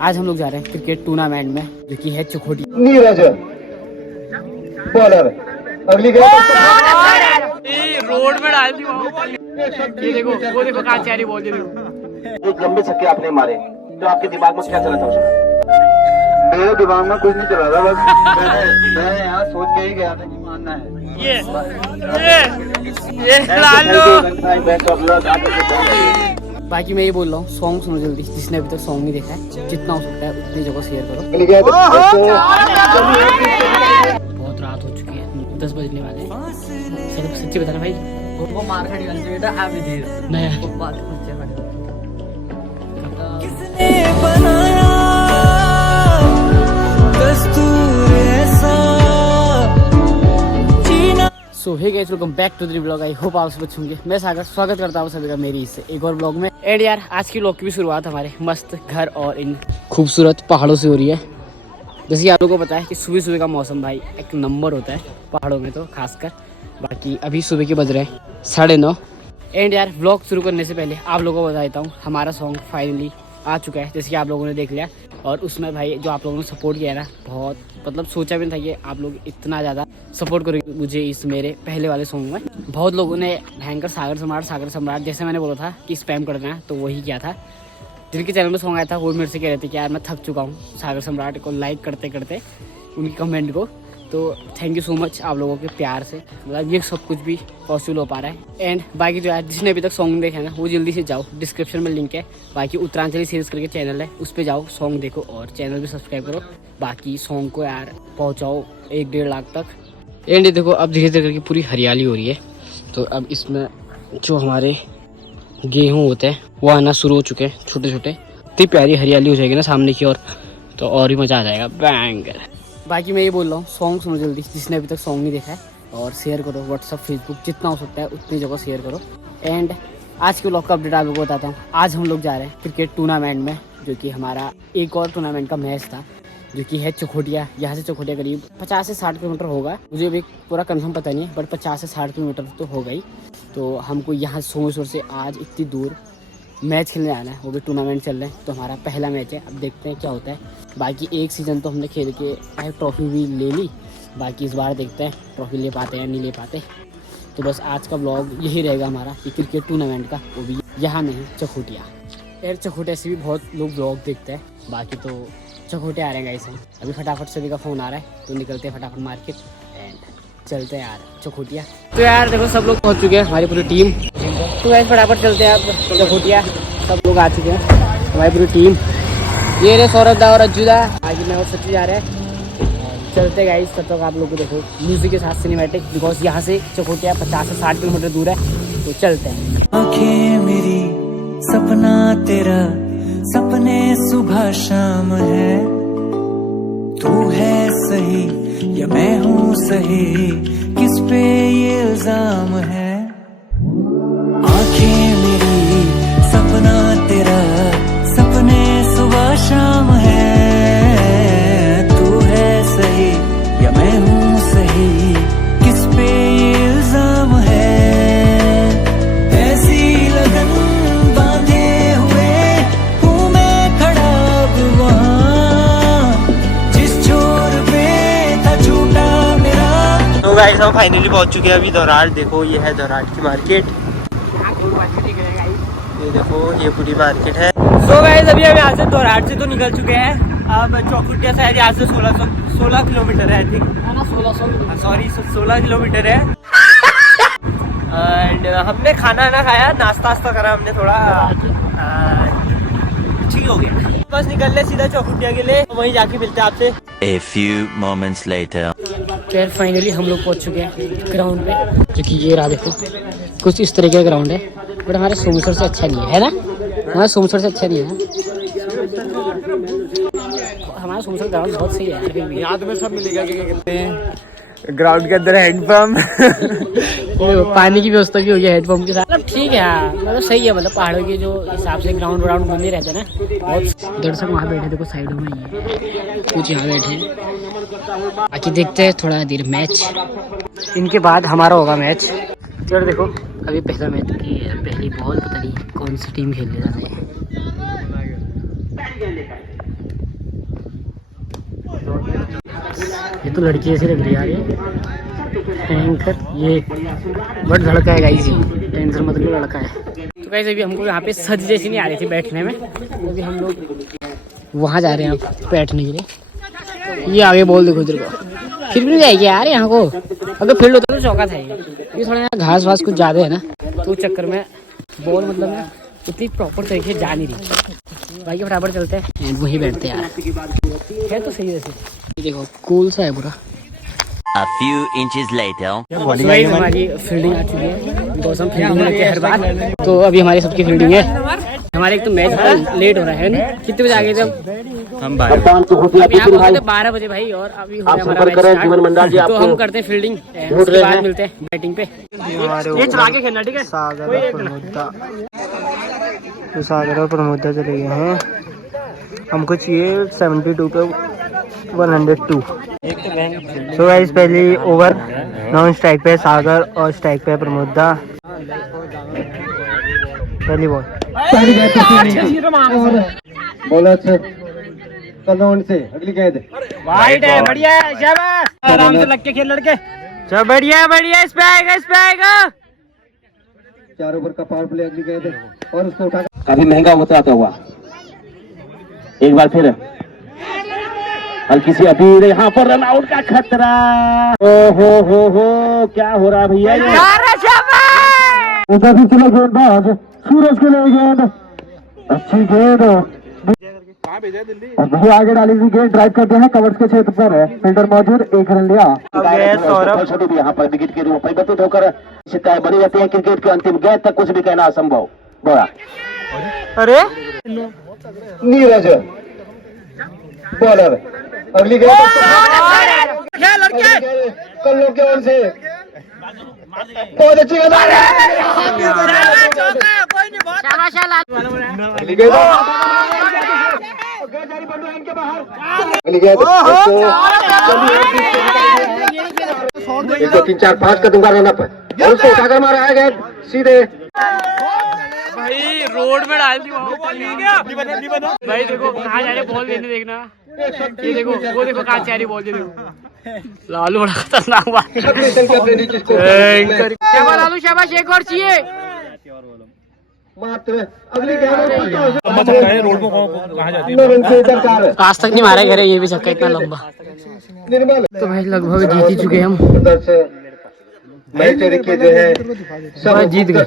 आज हम लोग जा रहे हैं क्रिकेट टूर्नामेंट में जो कि है चकोटी। नीरज बॉलर अगली रोड में डाल दी ये देखो, वो देखो कहाँ चारी बॉल देखो। जो लंबे छक्के आपने मारे तो आपके दिमाग में क्या चला था उसमें? मेरे दिमाग में कुछ नहीं चला था, बस मैं यहाँ सोच के ही गया था कि मानना है। ये डाल लो। बाकी मैं ये बोल रहा हूँ, सॉन्ग सुनो जल्दी, जिसने अभी तक सॉन्ग नहीं देखा है, जितना हो सकता है उतनी जगह शेयर करो। बहुत रात हो चुकी है, 10 बजने वाले हैं। सब सच्ची बताना भाई, वो मार खड़ी वाली बेटा आप भी धीरे नहीं वो बात पूछे बनाया दस्तूर ऐसा। So hey guys, welcome back to the vlog. I hope आप सब अच्छे होंगे। मैं सागर स्वागत करता हूँ सभी का मेरी इससे एक और ब्लॉग में। एंड यार आज की व्लॉग की भी शुरुआत हमारे मस्त घर और इन खूबसूरत पहाड़ों से हो रही है। जैसे कि आप लोगों को पता है कि सुबह सुबह का मौसम भाई एक नंबर होता है पहाड़ों में तो खासकर। बाकी अभी सुबह के बज रहे हैं 9:30। एंड यार व्लॉग शुरू करने से पहले आप लोगों को बता देता हूँ, हमारा सॉन्ग फाइनली आ चुका है, जैसे कि आप लोगों ने देख लिया। और उसमें भाई जो आप लोगों ने सपोर्ट किया ना, बहुत मतलब सोचा भी नहीं था कि आप लोग इतना ज़्यादा सपोर्ट करेंगे मुझे इस मेरे पहले वाले सॉन्ग में। बहुत लोगों ने भयंकर सागर सम्राट जैसे मैंने बोला था कि स्पैम करना है, तो वही किया था। जिनके चैनल में सॉन्ग आया था वो मेरे से कह रहे थे कि यार मैं थक चुका हूँ सागर सम्राट को लाइक करते करते उनकी कमेंट को। तो थैंक यू सो मच आप लोगों के प्यार से, मतलब ये सब कुछ भी पॉसिबल हो पा रहा है। एंड बाकी जो है जिसने अभी तक सॉन्ग नहीं देखा है ना, वो जल्दी से जाओ, डिस्क्रिप्शन में लिंक है। बाकी उत्तरांचली सीरीज करके चैनल है, उस पर जाओ, सॉन्ग देखो और चैनल भी सब्सक्राइब करो। बाकी सॉन्ग को यार पहुँचाओ 1-1.5 लाख तक। एंड ये देखो अब धीरे धीरे करके पूरी हरियाली हो रही है। तो अब इसमें जो हमारे गेहूँ होते हैं वो आना शुरू हो चुके हैं, छोटे छोटे। इतनी प्यारी हरियाली हो जाएगी ना सामने की ओर, तो और ही मज़ा आ जाएगा बैंगर। बाकी मैं ये बोल रहा हूँ, सॉन्ग सुनो जल्दी, जिसने अभी तक सॉन्ग नहीं देखा है, और शेयर करो व्हाट्सअप फेसबुक, जितना हो सकता है उतनी जगह शेयर करो। एंड आज के व्लॉग का अपडेट आप लोगों को बताता हूँ। आज हम लोग जा रहे हैं क्रिकेट टूर्नामेंट में, जो कि हमारा एक और टूर्नामेंट का मैच था, जो कि है चकोटिया। यहाँ से चकोटिया करीब 50 से 60 किलोमीटर होगा, मुझे अभी पूरा कंफर्म पता नहीं है, बट 50 से 60 किलोमीटर तो होगा ही। तो हमको यहाँ सोमेश्वर से आज इतनी दूर मैच खेलने आना है, वो भी टूर्नामेंट चल रहे हैं। तो हमारा पहला मैच है, अब देखते हैं क्या होता है। बाकी एक सीज़न तो हमने खेल के ट्रॉफी भी ले ली, बाकी इस बार देखते हैं ट्रॉफी ले पाते हैं या नहीं ले पाते। तो बस आज का ब्लॉग यही रहेगा हमारा कि क्रिकेट टूर्नामेंट का, वो भी यहाँ नहीं चकोटिया। यार चकोटिया से भी बहुत लोग ब्लॉग देखते हैं। बाकी तो चकोटिया आ रहे हैं गाइस हम। अभी फटाफट सभी का फ़ोन आ रहा है, तो निकलते हैं फटाफट मार्केट एंड चलते हैं यार चकोटिया। तो यार देखो सब लोग पहुँच चुके हैं, हमारी पूरी टीम। तो वैसे फटाफट चलते हैं अब चकोटिया। सब लोग आ चुके हैं, हमारी पूरी टीम। ये रे सौरभ दा और अज्जू दा, आगे मैं और सच्ची जा रहे हैं। चलते गाइस, तब तक आप लोग को देखो म्यूजिक के साथ सिनेमैटिक, बिकॉज यहाँ से चकोटिया 50 से 60 किलोमीटर दूर है। तो चलते हैं। आंखें मेरी सपना तेरा, सपने सुबह शाम है। तू है सही या मैं हूँ सही, किस पे ये इल्जाम है। आंखें मेरी सपना तेरा, सपने सुबह शाम है। तू है सही या मैं हूँ सही, किस पे ये इल्जाम है। ऐसी लगन बांधे हुए हूँ मैं खड़ा अब वहाँ, जिस छोर पे था छूटा मेरा। तो गाइस हम फाइनली पहुंच चुके हैं अभी दौराट। देखो ये है दौराट की मार्केट, ये देखो ये पूरी मार्केट है। सो गाइस अभी हम यहाँ से दौराट से तो निकल चुके हैं। अब चौकुटिया शायद यहाँ से 16 किलोमीटर है, आई थिंक 16 किलोमीटर है। एंड हमने खाना ना खाया, नाश्ता करा हमने थोड़ा, ठीक हो गया। बस निकल ले सीधा चौकुटिया के लिए, वहीं जाके मिलते हैं आपसे। A few moments later. फिर फाइनली हम लोग पहुँच चुके हैं ग्राउंड पे, जो कि ये रहा देखो, कुछ इस तरीके का ग्राउंड है। बट हमारे सोमेश्वर से अच्छा नहीं है ना, हमारे सोमेश्वर से अच्छा नहीं है। हमारा सोमेश्वर ग्राउंड बहुत सही है, याद में सब मिलेगा। क्या कहते हैं ग्राउंड के अंदर हैंडपंप पानी की व्यवस्था भी हो गया हैंडपंप के साथ। मतलब ठीक है यार, मतलब सही है। मतलब पहाड़ों के जो हिसाब से ग्राउंड बने रहते हैं ना, बहुत। दर्शक वहाँ बैठे देखो साइडों में, ये कुछ यहाँ बैठे हैं। बाकी देखते हैं थोड़ा देर मैच, इनके बाद हमारा होगा मैच। यार देखो अभी पहला मैच की पहली बॉल, पता नहीं कौन सी टीम खेलने जा रही है। ये तो लड़की ऐसी लग रही है यार, ये एंकर ये बट लड़का है गाइस, ये टेंशन मत लो, लड़का है। तो गाइस अभी हमको यहाँ पे सज जैसी नहीं आ रही थी बैठने में, अभी हम लोग वहाँ जा रहे हैं अब बैठने के लिए। ये आगे बोल देखो इधर को, फिर भी नहीं जाएगी यार यहाँ को, अगर फील्ड होता तो चौका था ये थोड़ा यहाँ घास वास कुछ ज़्यादा है ना, तो उस चक्कर में बॉल मतलब ना इतनी प्रॉपर तरीके से जा नहीं रही। भाई बराबर चलते हैं एंड वहीं बैठते हैं यार, है तो सही वैसे। ये देखो कूल सा है पूरा। A few inches later. हमारी फील्डिंग आ चुकी है, गौसम फील्डिंग आते हैं हर बार, तो अभी हमारी सबकी फील्डिंग है। हमारे एक तो मैच लेट हो रहा है ना, कितने बजे आ गए थे हम बाहर अब यहाँ पहुंचे थे 12 बजे भाई, और अभी हो गया हमारा मैच स्टार्ट। तो हम करते हैं फील्डिंग, उसके बाद मिलते हैं बैटिंग पे। ये चला के खेलना ठीक है। सागर और प्रमोदा चले गए हैं, हमको चाहिए 72 पे 102। सो गाइस पहली ओवर नॉन स्ट्राइक पे सागर और स्ट्राइक पे प्रमोदा। पहली बॉल बॉलर से कलौन से अगली गेंद वाइड है, बढ़िया है, शाबाश, आराम से लग के खेल लड़के, चल बढ़िया बढ़िया, इस पे आएगा इस पे आएगा। 4 ओवर का पावर प्ले, अगली गेंद और उसको उठा काफी महंगा उतराता हुआ। एक बार फिर हल्की सी अपील, यहाँ पर रन आउट का खतरा। हो क्या हो रहा भैया, उधर भी चलो गेंदबाज सूरज के लिए गेंद, अच्छी गेंद, भैया आगे डाली हुई गेंद ड्राइव करते हैं, कवर्स के क्षेत्र पर फील्डर मौजूद, 1 रन लिया। छोटी भी यहाँ पर विकेट के रूप में परिवर्तित होकर शिकायत बनी रहती है। क्रिकेट के अंतिम गेंद तक कुछ भी कहना असंभव। बोला अरे नीरज बॉलर, अगली गेंद कल्लो के ओर से बहुत अच्छी गेंद, अगली गेंद इनके बाहर, अगली गेंद 1 2 3 4 5 का दूंगा रन अप, और उसको उठाकर मारा है गेंद सीधे भाई रोड में डाल दी भाई। देखो कहाँ जा रहे बॉल देने, देखना ये देखो, वो देखो कहाँ जा रही बॉल, ये देखो लालू बड़ा खतरनाक बात। शाबाश लालू शाबाश, एक और चाहिए मात्र, अगली गेंद आज तक नहीं मारा घर, ये भी छक्का इतना लंबा। निर्मल तो भाई लगभग जीत ही चुके हम, मैच के जो है सब जीत गए,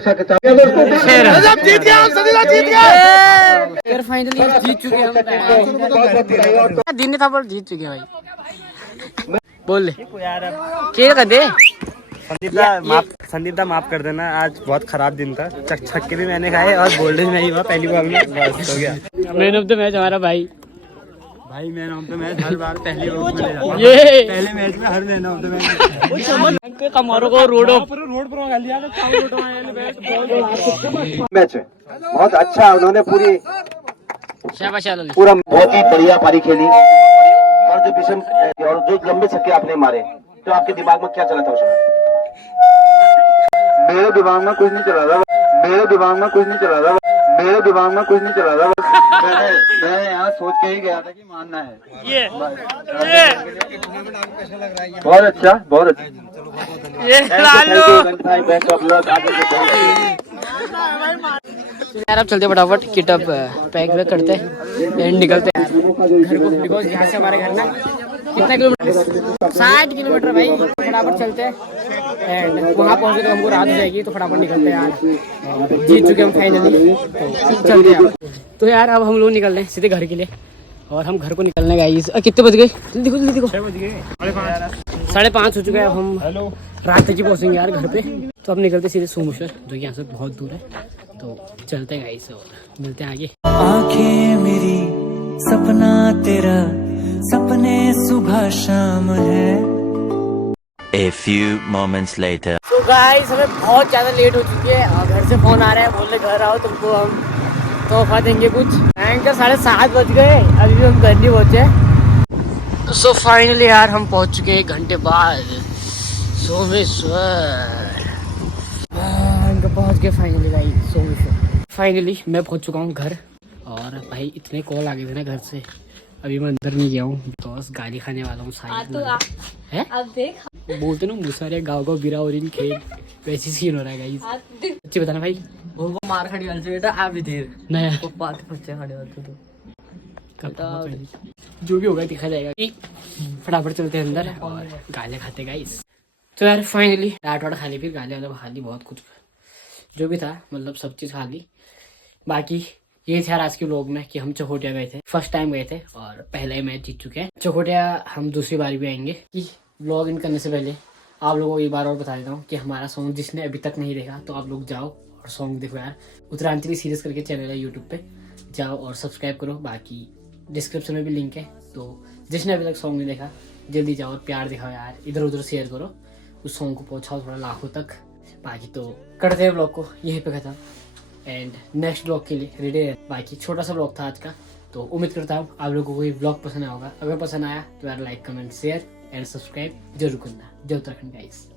फिर फाइनली जीत चुके हम, दिन नहीं था पर जीत चुके भाई। बोल ले क्या कर दे संदीप दा माफ कर देना, आज बहुत खराब दिन था, छक्के भी मैंने खाए और बोल्ड नहीं हुआ पहली बॉल में, बस हो गया। मैन ऑफ द मैच हमारा भाई मैन ऑफ द मैच हर बार पहली ओवर में ले जाता है। ये पहले मैच में her man of the match कमारो को रोड मैच बहुत अच्छा, उन्होंने शाबाश लालू। पूरा बहुत ही बढ़िया पारी खेली, और जो लंबे छक्के आपने मारे, तो आपके दिमाग में क्या चला था उसमें? मेरे दिमाग में कुछ नहीं चला था, मेरे दिमाग में कुछ नहीं चला था, मेरे दिमाग में कुछ नहीं चला था। मैं यहाँ सोच के ही गया था कि मानना है। ये बहुत अच्छा, बहुत अच्छा। ये लालू यार, अब चलते फटाफट किट अप पैक वैक करते हैं एंड निकलते हैं घर को, बिकॉज यहाँ से हमारे घर ना कितना किलोमीटर, 60 किलोमीटर भाई। फटाफट चलते हैं एंड वहाँ पहुँचे तो हमको रात हो जाएगी, तो फटाफट निकलते हैं यार, जीत चुके हम फाइनली, तो चलते हैं। तो यार अब हम लोग निकल रहे हैं सीधे घर के लिए, और हम घर को निकलने गए। कितने बज गए देखो जल्दी देखो, 5:30 हो चुका है। अब हम रात तक ही पहुँचेंगे यार घर पे, तो अब निकलते सीधे सोमेश्वर, जो कि यहाँ से बहुत दूर है, तो चलते हैं गाइस और मिलते हैं आगे। आंखें मेरी सपना तेरा, सपने सुबह शाम है। A few moments later. तो गाइस हमें बहुत ज़्यादा लेट हो चुकी है, और घर से फोन आ रहा है, बोल रहे घर आओ तुमको हम तोहफा देंगे कुछ। एंकर 7:30 बज गए, अभी भी हम घर नहीं पहुँचे। सो फाइनली यार हम पहुँच चुके 1 घंटे बाद सोमेश्वर। पहुँच गए फाइनली गाइस सोमेश्वर। फाइनली मैं पहुँच चुका हूँ घर, और भाई इतने कॉल आ गए थे ना घर से अभी मैं अंदर नहीं गया हूँ बिकॉज गाली खाने वाला हूँ साइड है। अब देख बोलते ना मुसारे गाँव बिरा और इन खेल वैसी सीन हो रहा है गाइस। अच्छी बताना भाई वो मार खड़ी वाली बेटा आप इधर नया वो बात बच्चे खड़े होते तो जो भी होगा दिखा जाएगा कि फटाफट चलते हैं अंदर और गालियाँ खाते गाइस। तो यार फाइनली डांट वाट खा ली, फिर गालियाँ वाला खा ली, बहुत कुछ जो भी था मतलब सब चीज़ खा ली। बाकी ये था आज के व्लॉग में कि हम चकोटिया गए थे, फर्स्ट टाइम गए थे और पहला ही मैच जीत चुके हैं। चकोटिया हम दूसरी बार भी आएंगे। कि व्लॉग इन करने से पहले आप लोगों को एक बार और बता देता हूँ कि हमारा सॉन्ग जिसने अभी तक नहीं देखा तो आप लोग जाओ और सॉन्ग देखो यार। उत्तरांचली सीरीज करके चैनल है यूट्यूब पे, जाओ और सब्सक्राइब करो। बाकी डिस्क्रिप्शन में भी लिंक है, तो जिसने अभी तक सॉन्ग नहीं देखा जल्दी जाओ और प्यार दिखाओ यार, इधर उधर शेयर करो, उस सॉन्ग को पहुँचाओ थोड़ा लाखों तक। बाकी तो करते हैं ब्लॉग को यहीं पे खत्म एंड नेक्स्ट ब्लॉग के लिए रेडी है। बाकी छोटा सा ब्लॉग था आज का, तो उम्मीद करता हूँ आप लोगों को ये ब्लॉग पसंद आया होगा। अगर पसंद आया तो यार like comment share and subscribe जरूर करना। जय उत्तराखंड गाइस।